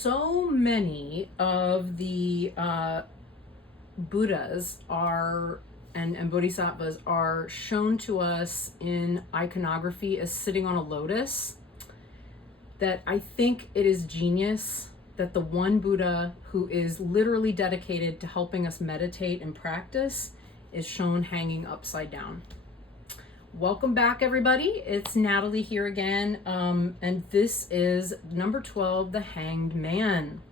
so many of the Buddhas are and Bodhisattvas are shown to us in iconography as sitting on a lotus, that I think it is genius that the one Buddha who is literally dedicated to helping us meditate and practice is shown hanging upside down. Welcome back, everybody. It's Natalie here again, and this is number 12, The Hanged Man.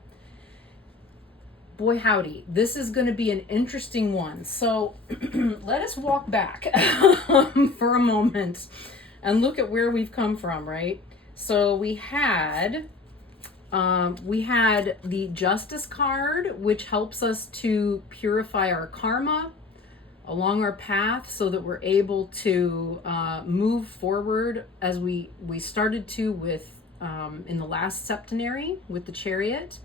Boy howdy, this is going to be an interesting one. So let us walk back for a moment and look at where we've come from, right? So we had the Justice card, which helps us to purify our karma along our path so that we're able to move forward as we started to with in the last septenary with the Chariot.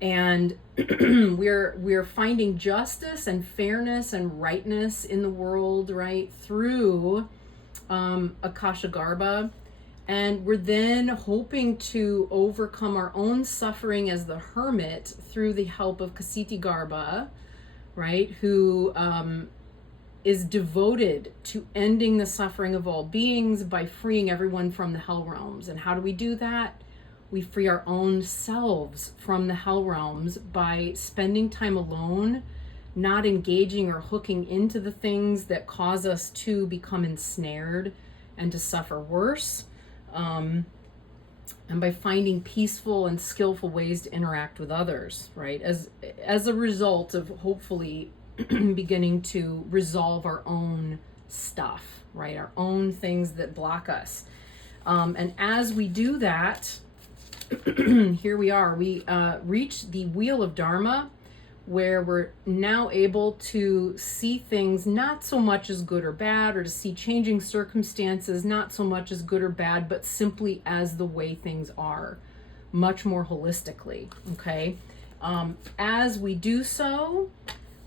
And we're finding justice and fairness and rightness in the world, right, through Akasha Garbha. And we're then hoping to overcome our own suffering as the hermit through the help of Kasiti Garbha, right, who is devoted to ending the suffering of all beings by freeing everyone from the hell realms. And how do we do that? We free our own selves from the hell realms by spending time alone, not engaging or hooking into the things that cause us to become ensnared and to suffer worse. And by finding peaceful and skillful ways to interact with others, right? As a result of hopefully beginning to resolve our own stuff, right? Our own things that block us. And as we do that, here we are. We reach the wheel of Dharma, where we're now able to see things not so much as good or bad, or to see changing circumstances not so much as good or bad, but simply as the way things are, much more holistically, okay? As we do so,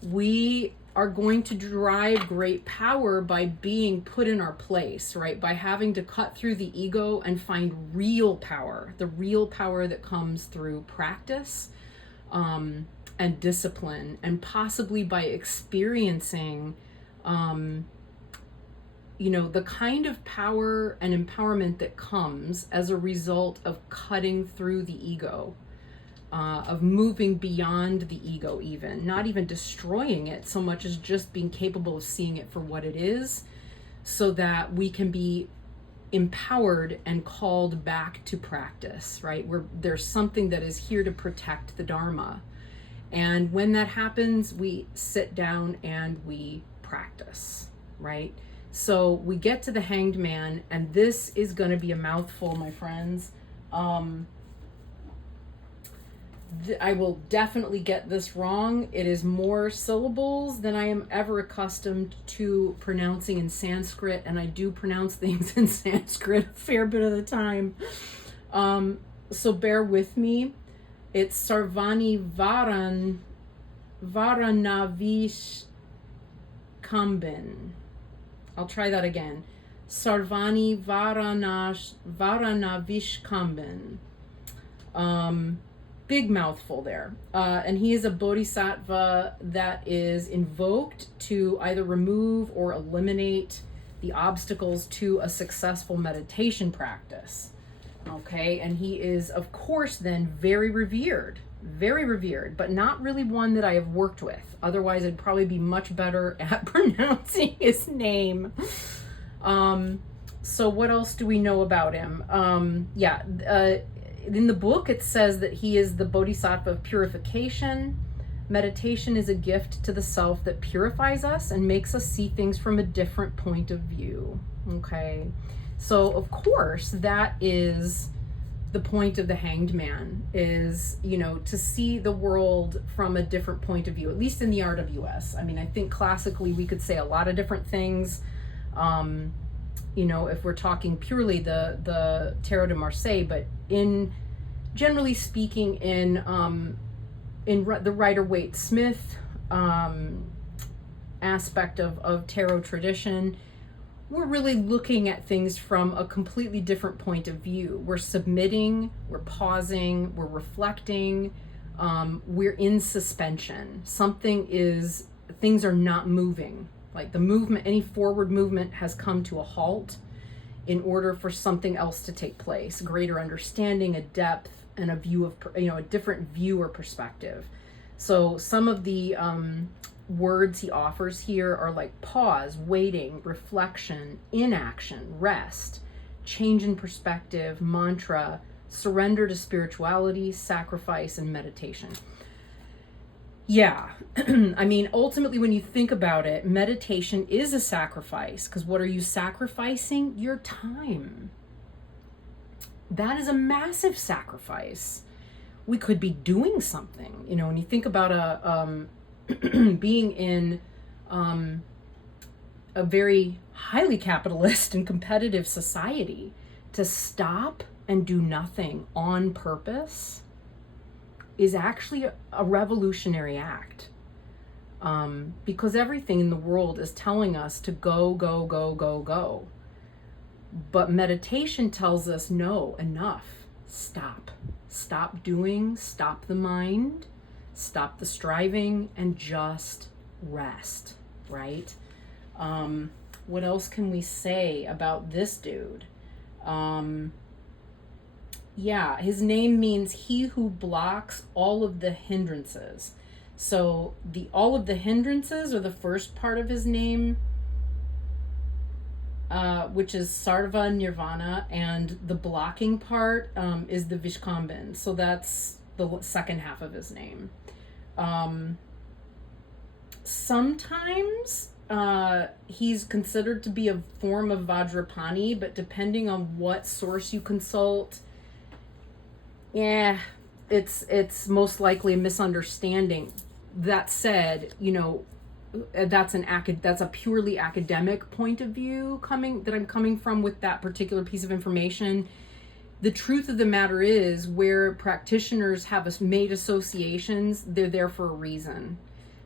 we are going to derive great power by being put in our place, right? By having to cut through the ego and find real power, the real power that comes through practice and discipline, and possibly by experiencing, the kind of power and empowerment that comes as a result of cutting through the ego. Of moving beyond the ego, even not even destroying it so much as just being capable of seeing it for what it is, so that we can be empowered and called back to practice, right? Where there's something that is here to protect the Dharma. And when that happens, we sit down and we practice, right? So we get to the Hanged Man, and this is going to be a mouthful, my friends. I will definitely get this wrong. It is more syllables than I am ever accustomed to pronouncing in Sanskrit, and I do pronounce things in Sanskrit a fair bit of the time. So bear with me. It's Sarvani Varanavish Kambin. I'll try that again. Sarvani Varanavish Kambin. Big mouthful there. And he is a bodhisattva that is invoked to either remove or eliminate the obstacles to a successful meditation practice. Okay, and he is, of course, then very revered, but not really one that I have worked with. Otherwise, I'd probably be much better at pronouncing his name. So what else do we know about him? In the book, it says that he is the bodhisattva of purification. Meditation is a gift to the self that purifies us and makes us see things from a different point of view. Okay, so of course, that is the point of the Hanged Man, is, to see the world from a different point of view, at least in the RWS. I mean, I think classically we could say a lot of different things. If we're talking purely the Tarot de Marseille, but generally speaking, in the Rider-Waite Smith aspect of tarot tradition, we're really looking at things from a completely different point of view. We're submitting, we're pausing, we're reflecting, we're in suspension. Things are not moving. Like the movement, any forward movement has come to a halt in order for something else to take place. Greater understanding, a depth, and a view of, a different view or perspective. So some of the words he offers here are like pause, waiting, reflection, inaction, rest, change in perspective, mantra, surrender to spirituality, sacrifice, and meditation. Yeah, I mean, ultimately, when you think about it, meditation is a sacrifice, because what are you sacrificing? Your time. That is a massive sacrifice. We could be doing something, when you think about being in a very highly capitalist and competitive society, to stop and do nothing on purpose is actually a revolutionary act, because everything in the world is telling us to go, go, go, go, go. But meditation tells us, no, enough, stop. Stop doing, stop the mind, stop the striving, and just rest, right? What else can we say about this dude? Yeah, his name means he who blocks all of the hindrances. So all of the hindrances are the first part of his name, which is Sarva Nirvana, and the blocking part is the Vishkambin. So that's the second half of his name. Sometimes he's considered to be a form of Vajrapani, but depending on what source you consult, it's most likely a misunderstanding. That said, that's a purely academic point of view that I'm coming from with that particular piece of information. The truth of the matter is, where practitioners have made associations, they're there for a reason.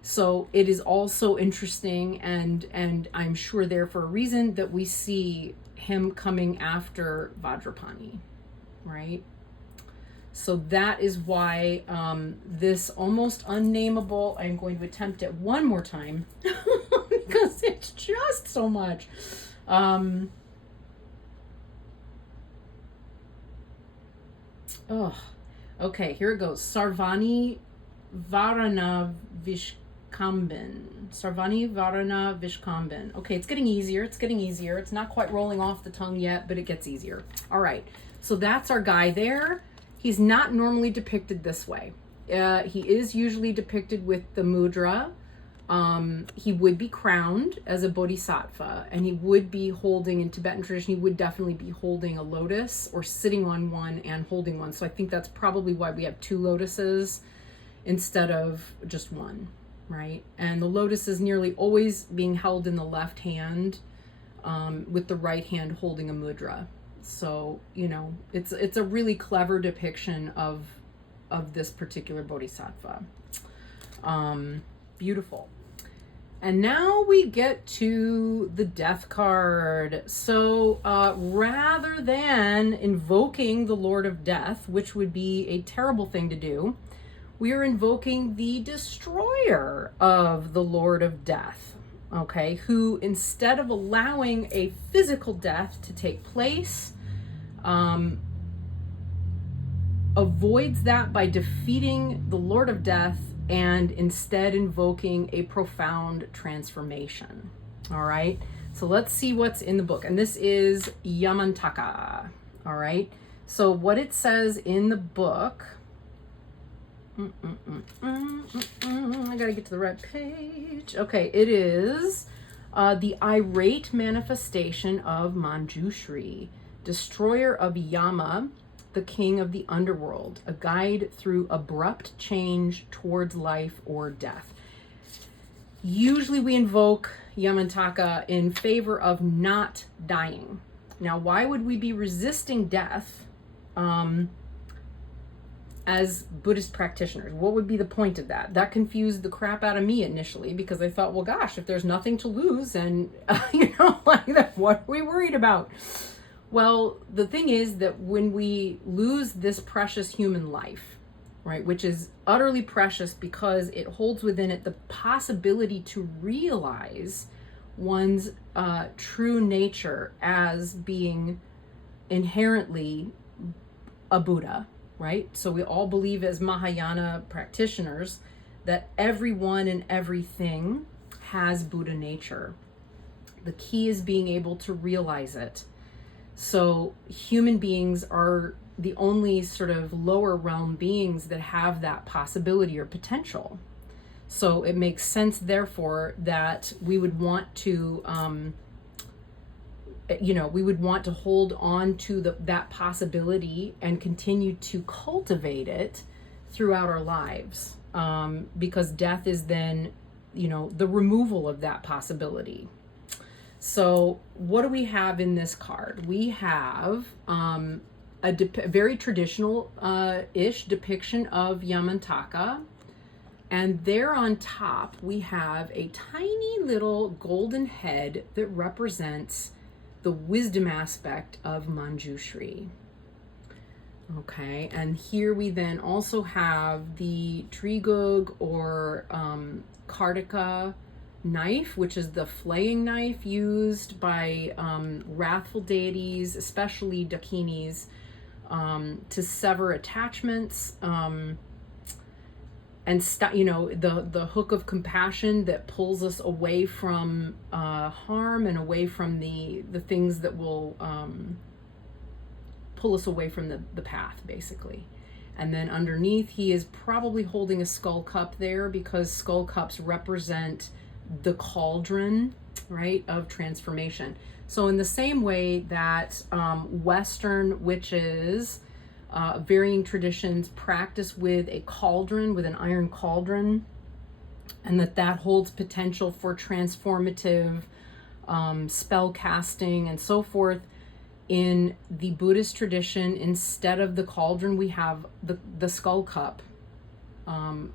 So it is also interesting, and I'm sure there for a reason, that we see him coming after Vajrapani, right? So that is why this almost unnameable, I'm going to attempt it one more time because it's just so much. Okay, here it goes. Sarvani Varana Vishkambin. Sarvani Varana Vishkambin. Okay, it's getting easier. It's not quite rolling off the tongue yet, but it gets easier. All right, so that's our guy there. He's not normally depicted this way. He is usually depicted with the mudra. He would be crowned as a bodhisattva, and he would be holding, in Tibetan tradition, he would definitely be holding a lotus or sitting on one and holding one. So I think that's probably why we have two lotuses instead of just one, right? And the lotus is nearly always being held in the left hand, with the right hand holding a mudra. So, it's a really clever depiction of this particular bodhisattva. Beautiful. And now we get to the death card. So rather than invoking the Lord of Death, which would be a terrible thing to do, we are invoking the destroyer of the Lord of Death, okay, who, instead of allowing a physical death to take place, avoids that by defeating the Lord of Death and instead invoking a profound transformation. All right, so let's see what's in the book. And this is Yamantaka. All right, so what it says in the book, I gotta get to the right page. Okay, it is the irate manifestation of Manjushri, destroyer of Yama, the king of the underworld, a guide through abrupt change towards life or death. Usually we invoke Yamantaka in favor of not dying. Now, why would we be resisting death as Buddhist practitioners? What would be the point of that? That confused the crap out of me initially, because I thought, well, gosh, if there's nothing to lose, and like, what are we worried about? Well, the thing is that when we lose this precious human life, right, which is utterly precious because it holds within it the possibility to realize one's true nature as being inherently a Buddha, right? So we all believe as Mahayana practitioners that everyone and everything has Buddha nature. The key is being able to realize it. So human beings are the only sort of lower realm beings that have that possibility or potential. So it makes sense, therefore, that we would want to, we would want to hold on to that possibility and continue to cultivate it throughout our lives, because death is then, the removal of that possibility. So what do we have in this card? We have a very traditional-ish depiction of Yamantaka. And there on top, we have a tiny little golden head that represents the wisdom aspect of Manjushri. Okay, and here we then also have the Trigug or Kartika knife, which is the flaying knife used by wrathful deities, especially Dakinis, to sever attachments. And the hook of compassion that pulls us away from harm and away from the things that will pull us away from the path, basically. And then underneath, he is probably holding a skull cup there, because skull cups represent the cauldron, right, of transformation. So in the same way that Western witches, varying traditions practice with a cauldron, with an iron cauldron, and that holds potential for transformative spell casting and so forth. In the Buddhist tradition, instead of the cauldron, we have the skull cup,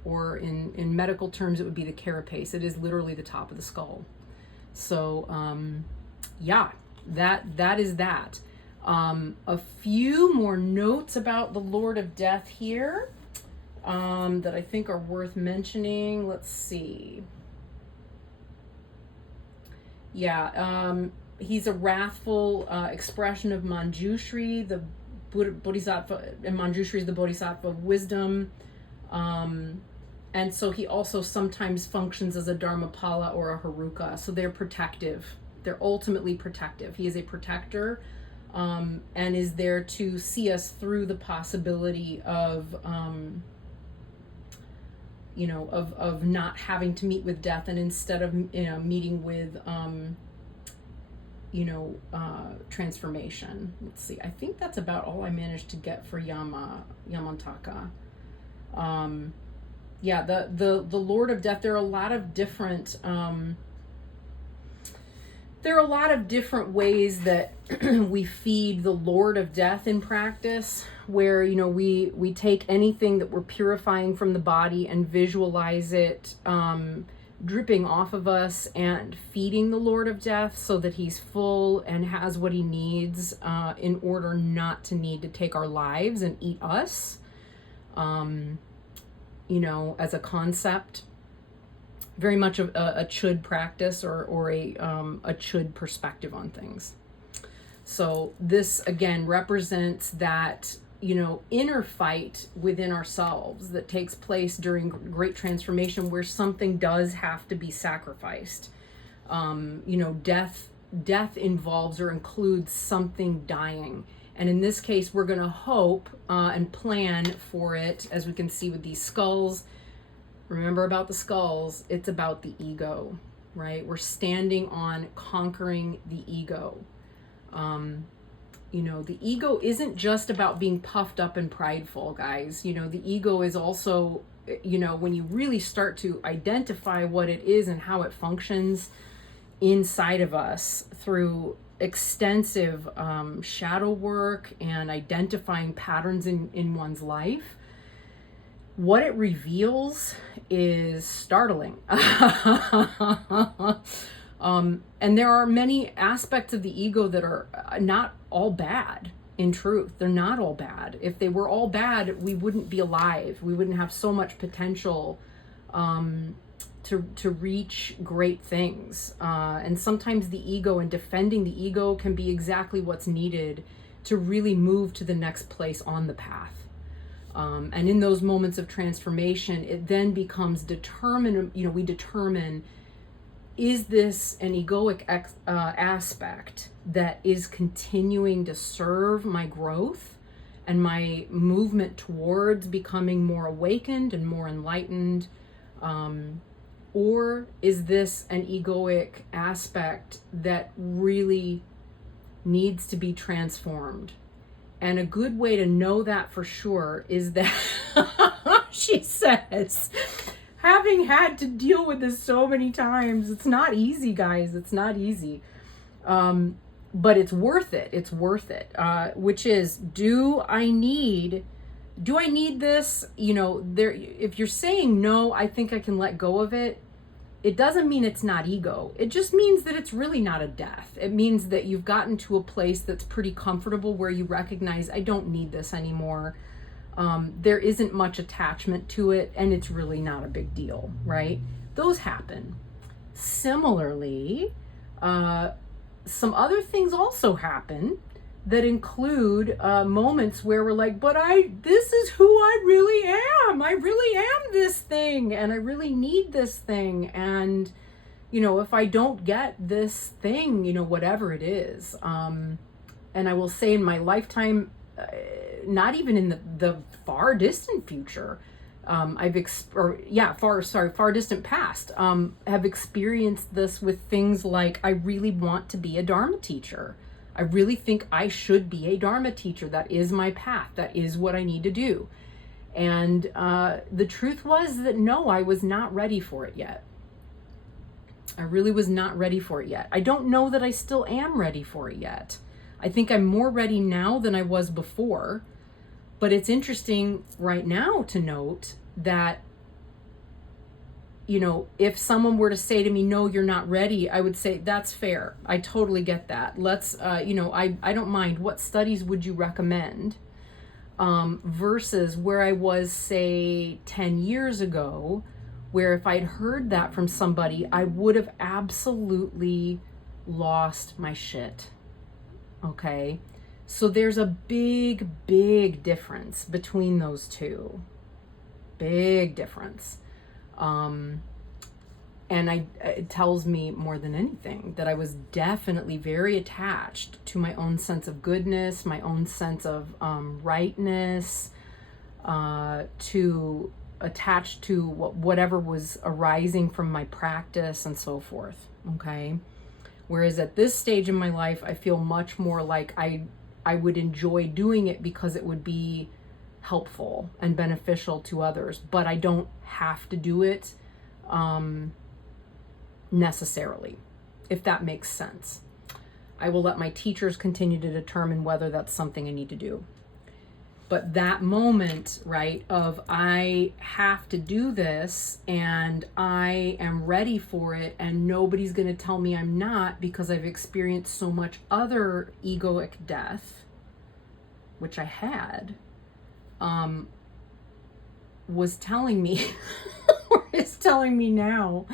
or in medical terms, it would be the carapace. It is literally the top of the skull. So that is that. A few more notes about the Lord of Death here that I think are worth mentioning. Let's see. He's a wrathful expression of Manjushri, the Bodhisattva, and Manjushri is the Bodhisattva of wisdom. And so he also sometimes functions as a Dharmapala or a Haruka. So they're protective. They're ultimately protective. He is a protector. And is there to see us through the possibility of not having to meet with death, and instead of meeting with transformation. Let's see. I think that's about all I managed to get for Yamantaka. The Lord of Death. There are a lot of different. There are a lot of different ways that we feed the Lord of Death in practice, where, we take anything that we're purifying from the body and visualize it dripping off of us and feeding the Lord of Death so that he's full and has what he needs in order not to need to take our lives and eat us, as a concept. Very much of a chud practice or a chud perspective on things. So this again represents that, inner fight within ourselves that takes place during great transformation, where something does have to be sacrificed. Death involves or includes something dying. And in this case, we're going to hope and plan for it, as we can see with these skulls. Remember about the skulls, it's about the ego, right? We're standing on conquering the ego. The ego isn't just about being puffed up and prideful, guys. The ego is also, when you really start to identify what it is and how it functions inside of us through extensive shadow work and identifying patterns in one's life, what it reveals is startling. And there are many aspects of the ego that are not all bad. In truth, they're not all bad. If they were all bad, we wouldn't be alive. We wouldn't have so much potential to reach great things. And sometimes the ego and defending the ego can be exactly what's needed to really move to the next place on the path. And in those moments of transformation, it then becomes determined, we determine, is this an egoic aspect that is continuing to serve my growth and my movement towards becoming more awakened and more enlightened? Or is this an egoic aspect that really needs to be transformed? And a good way to know that for sure is that she says, having had to deal with this so many times, it's not easy, guys. It's not easy. But it's worth it. It's worth it. Which is, do I need this? If you're saying no, I think I can let go of it. It doesn't mean it's not ego. It just means that it's really not a death. It means that you've gotten to a place that's pretty comfortable where you recognize, I don't need this anymore. There isn't much attachment to it, and it's really not a big deal, right? Those happen. Similarly, some other things also happen that include moments where we're like, but this is who I really am. I really am this thing, and I really need this thing. And, if I don't get this thing, whatever it is. And I will say in my lifetime, not even in the far distant future, far distant past, have experienced this with things like, I really want to be a Dharma teacher. I really think I should be a Dharma teacher. That is my path. That is what I need to do. And the truth was that no, I was not ready for it yet. I really was not ready for it yet. I don't know that I still am ready for it yet. I think I'm more ready now than I was before. But it's interesting right now to note that, if someone were to say to me, no, you're not ready, I would say, that's fair. I totally get that. Let's, I don't mind. What studies would you recommend? Versus where I was, say, 10 years ago, where if I'd heard that from somebody, I would have absolutely lost my shit. Okay? So there's a big, big difference between those two. Big difference. And it tells me more than anything that I was definitely very attached to my own sense of goodness, my own sense of rightness, attached to whatever was arising from my practice and so forth. Okay. Whereas at this stage in my life, I feel much more like I would enjoy doing it because it would be helpful and beneficial to others, but I don't have to do it necessarily, if that makes sense. I will let my teachers continue to determine whether that's something I need to do. But that moment, right, of I have to do this and I am ready for it and nobody's going to tell me I'm not because I've experienced so much other egoic death, which I had, was telling me, or is telling me now,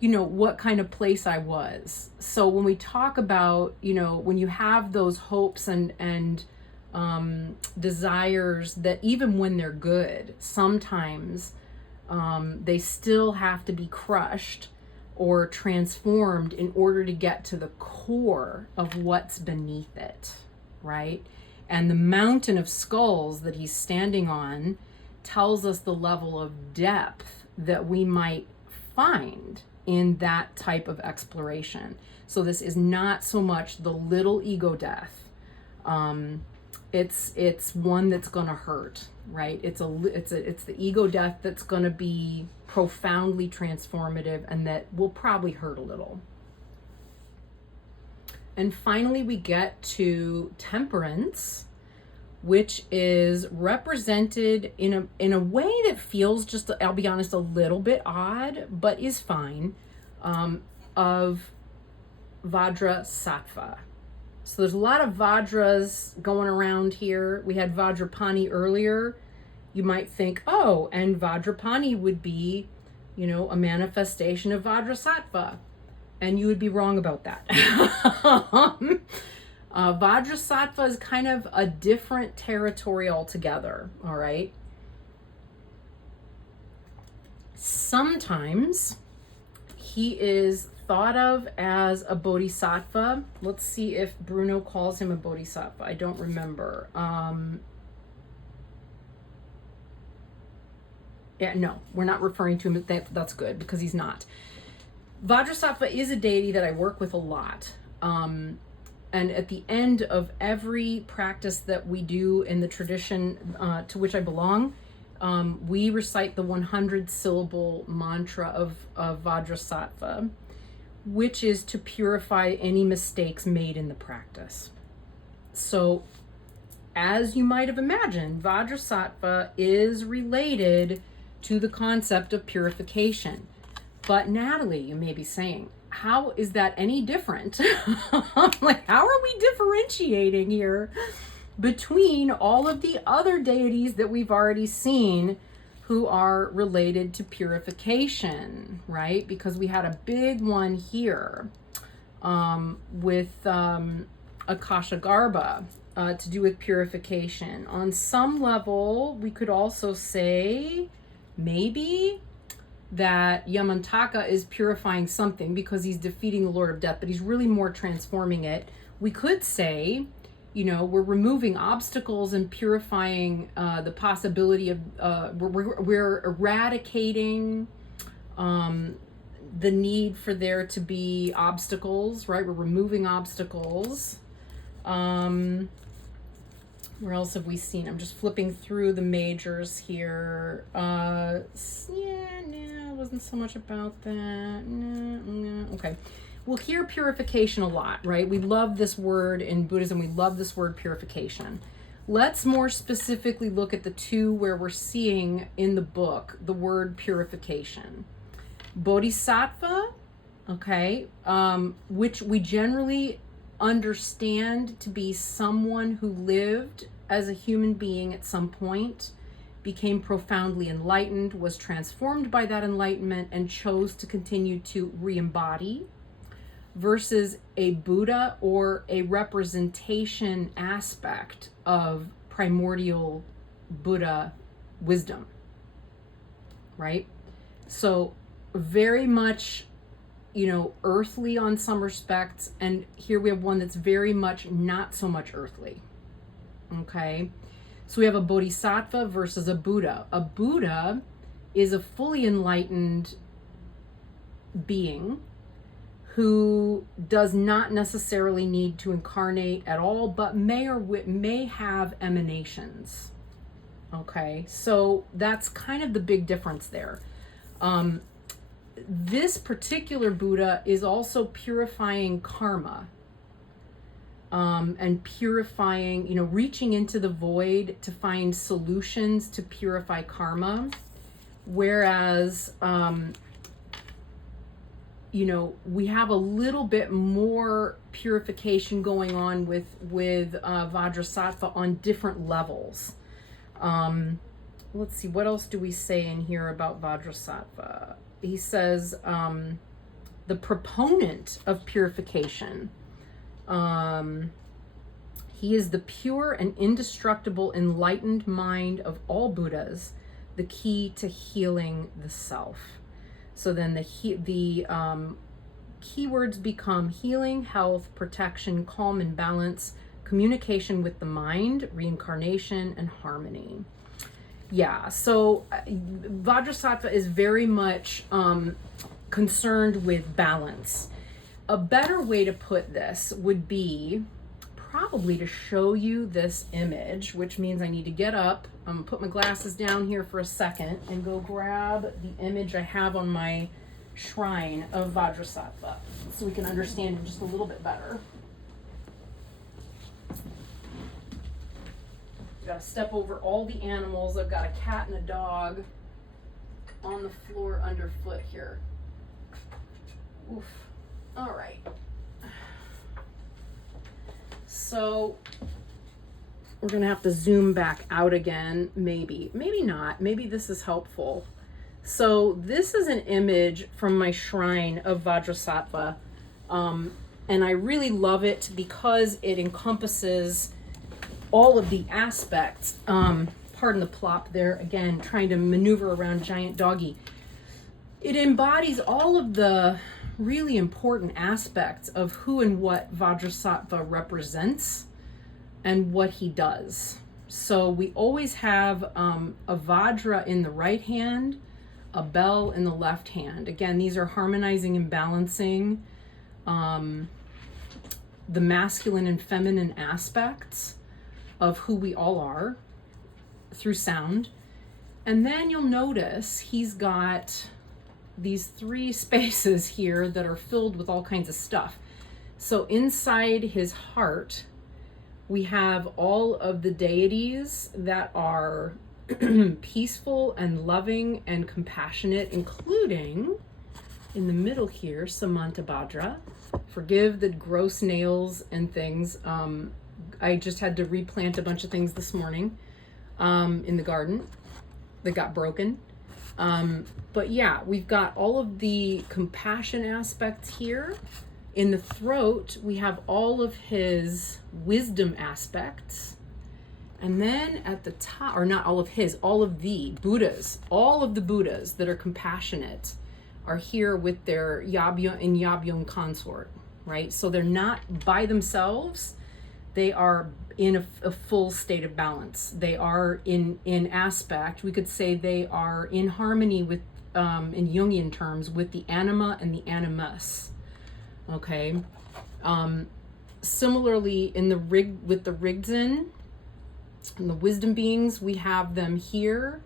what kind of place I was. So when we talk about, when you have those hopes and desires that even when they're good, sometimes they still have to be crushed or transformed in order to get to the core of what's beneath it, right? And the mountain of skulls that he's standing on tells us the level of depth that we might find in that type of exploration. So this is not so much the little ego death. It's one that's gonna hurt, right? It's the ego death that's gonna be profoundly transformative and that will probably hurt a little. And finally, we get to Temperance, which is represented in a way that feels just, I'll be honest, a little bit odd, but is fine, of Vajrasattva. So there's a lot of Vajras going around here. We had Vajrapani earlier. You might think, oh, and Vajrapani would be, a manifestation of Vajrasattva. And you would be wrong about that. Vajrasattva is kind of a different territory altogether, all right? Sometimes he is thought of as a bodhisattva. Let's see if Bruno calls him a bodhisattva. I don't remember. Yeah, no, we're not referring to him. That's good, because he's not. Vajrasattva is a deity that I work with a lot. And at the end of every practice that we do in the tradition to which I belong, we recite the 100-syllable mantra of Vajrasattva, which is to purify any mistakes made in the practice. So, as you might have imagined, Vajrasattva is related to the concept of purification. But Natalie, you may be saying, how is that any different? Like, how are we differentiating here between all of the other deities that we've already seen who are related to purification, right? Because we had a big one here with Akasha Garbha to do with purification. On some level, we could also say maybe that Yamantaka is purifying something because he's defeating the Lord of Death, but he's really more transforming it. We could say, we're removing obstacles and purifying the possibility of, we're eradicating the need for there to be obstacles, right? We're removing obstacles. Where else have we seen? I'm just flipping through the majors here. It wasn't so much about that. No. Okay. We'll hear purification a lot, right? We love this word in Buddhism. We love this word purification. Let's more specifically look at the two where we're seeing in the book the word purification. Bodhisattva, okay, which we generally understand to be someone who lived as a human being at some point, became profoundly enlightened, was transformed by that enlightenment, and chose to continue to re-embody, versus a Buddha or a representation aspect of primordial Buddha wisdom, right? So very much earthly on some respects, and here we have one that's very much not so much earthly. Okay, so we have a bodhisattva versus a Buddha. A Buddha is a fully enlightened being who does not necessarily need to incarnate at all, but may have emanations. Okay, so that's kind of the big difference there. This particular Buddha is also purifying karma, and purifying, reaching into the void to find solutions to purify karma. Whereas, we have a little bit more purification going on with Vajrasattva on different levels. Let's see, what else do we say in here about Vajrasattva? He says, the proponent of purification, he is the pure and indestructible enlightened mind of all Buddhas, the key to healing the self. So then the keywords become healing, health, protection, calm and balance, communication with the mind, reincarnation, and harmony. Yeah, so Vajrasattva is very much concerned with balance. A better way to put this would be probably to show you this image, which means I need to get up. I'm gonna put my glasses down here for a second and go grab the image I have on my shrine of Vajrasattva so we can understand him just a little bit better. Gotta step over all the animals. I've got a cat and a dog on the floor underfoot here. Oof. All right. So we're gonna have to zoom back out again, maybe not, maybe this is helpful. So this is an image from my shrine of Vajrasattva, and I really love it because it encompasses all of the aspects. Pardon the plop there, again, trying to maneuver around giant doggy. It embodies all of the really important aspects of who and what Vajrasattva represents and what he does. So we always have a Vajra in the right hand, a bell in the left hand. Again, these are harmonizing and balancing the masculine and feminine aspects of who we all are through sound. And then you'll notice he's got these 3 spaces here that are filled with all kinds of stuff. So inside his heart, we have all of the deities that are peaceful and loving and compassionate, including in the middle here, Samantabhadra. Forgive the gross nails and things. I just had to replant a bunch of things this morning in the garden that got broken. But yeah, we've got all of the compassion aspects here. In the throat, we have all of his wisdom aspects. And then at the top, or not all of his, all of the Buddhas, all of the Buddhas that are compassionate are here with their Yabyon and Yabyon consort, right? So they're not by themselves. They are in a full state of balance. They are in aspect, we could say they are in harmony with, in Jungian terms, with the anima and the animus. Okay. Similarly, in the with the Rigdzin and the wisdom beings, we have them here,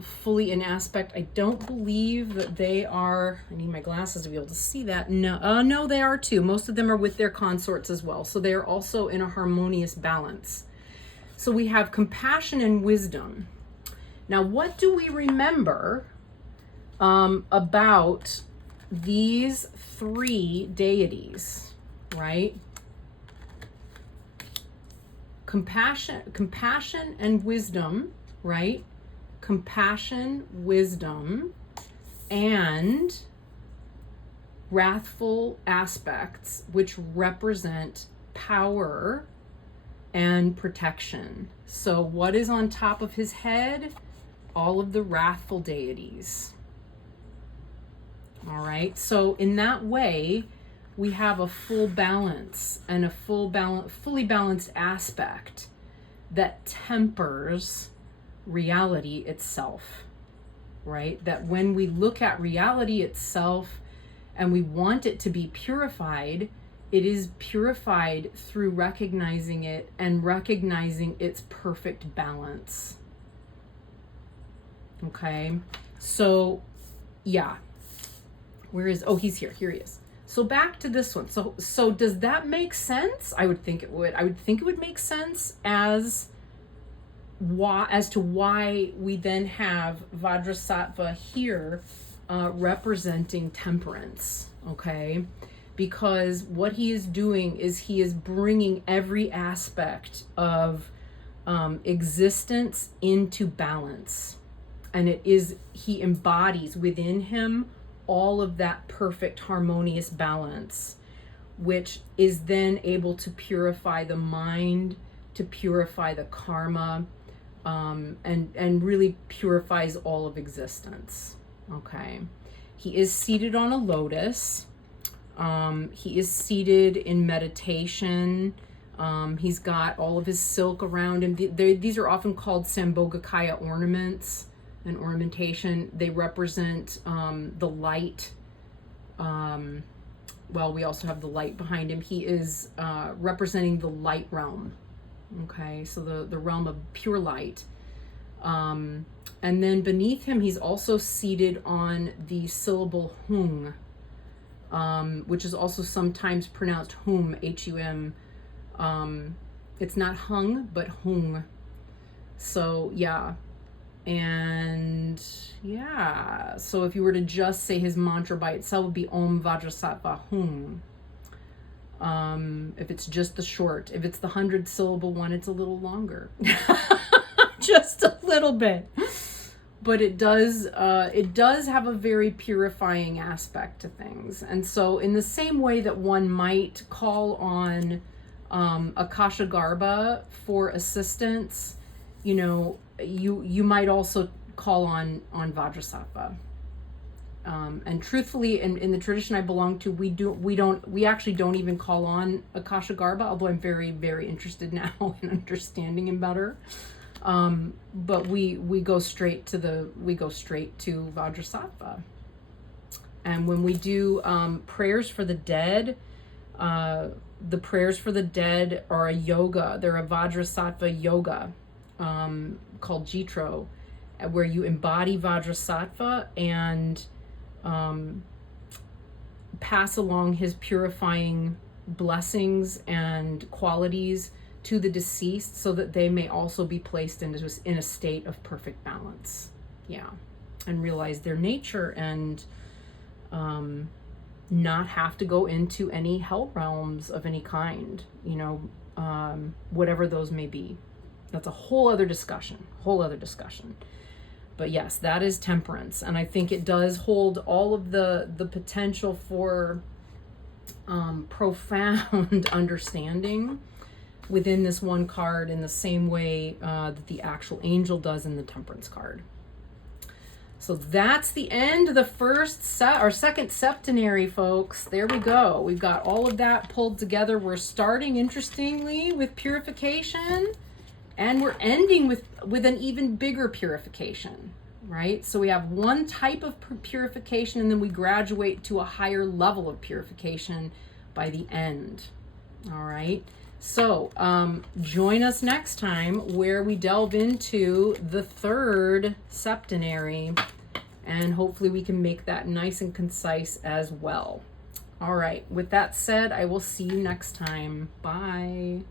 fully in aspect. I don't believe that they are, I need my glasses to be able to see that. No, no, they are too. Most of them are with their consorts as well. So they are also in a harmonious balance. So we have compassion and wisdom. Now, what do we remember about these 3 deities, right? Compassion and wisdom, right? Compassion, wisdom, and wrathful aspects, which represent power and protection. So what is on top of his head? All of the wrathful deities. All right, so in that way, we have a full balance and a fully balanced aspect that tempers reality itself, right? That when we look at reality itself and we want it to be purified, it is purified through recognizing it and recognizing its perfect balance. Okay, so yeah. Where is, oh, he's here. Here he is. So back to this one. So does that make sense? I would think it would. I would think it would make sense as to why we then have Vajrasattva here representing temperance, okay? Because what he is doing is he is bringing every aspect of existence into balance. And it is, he embodies within him all of that perfect harmonious balance, which is then able to purify the mind, to purify the karma, and really purifies all of existence. Okay. He is seated on a lotus. He is seated in meditation. He's got all of his silk around him. These are often called Sambhogakaya ornaments and ornamentation. They represent the light. Well, we also have the light behind him. He is representing the light realm. Okay, so the realm of pure light. And then beneath him, he's also seated on the syllable hung, which is also sometimes pronounced hum, H-U-M. It's not hung, but hung. So yeah. And yeah, so if you were to just say his mantra by itself, it would be Om Vajrasattva Hum. If it's just the short, if it's the 100-syllable one, it's a little longer. Just a little bit. But it does have a very purifying aspect to things. And so in the same way that one might call on Akasha Garbha for assistance, you know, you might also call on Vajrasattva. And truthfully, in the tradition I belong to, we actually don't even call on Akasha Garbha, although I'm very, very interested now in understanding him better. But we go straight to Vajrasattva. And when we do prayers for the dead, the prayers for the dead are a yoga. They're a Vajrasattva yoga called Jitro, where you embody Vajrasattva and pass along his purifying blessings and qualities to the deceased so that they may also be placed in a state of perfect balance. Yeah. And realize their nature and not have to go into any hell realms of any kind, you know, whatever those may be. That's a whole other discussion. But yes, that is temperance. And I think it does hold all of the potential for profound understanding within this one card in the same way that the actual angel does in the temperance card. So that's the end of the second septenary, folks. There we go. We've got all of that pulled together. We're starting, interestingly, with purification, and we're ending with an even bigger purification, right? So we have one type of purification, and then we graduate to a higher level of purification by the end. All right. So join us next time where we delve into the third septenary, and hopefully we can make that nice and concise as well. All right. With that said, I will see you next time. Bye.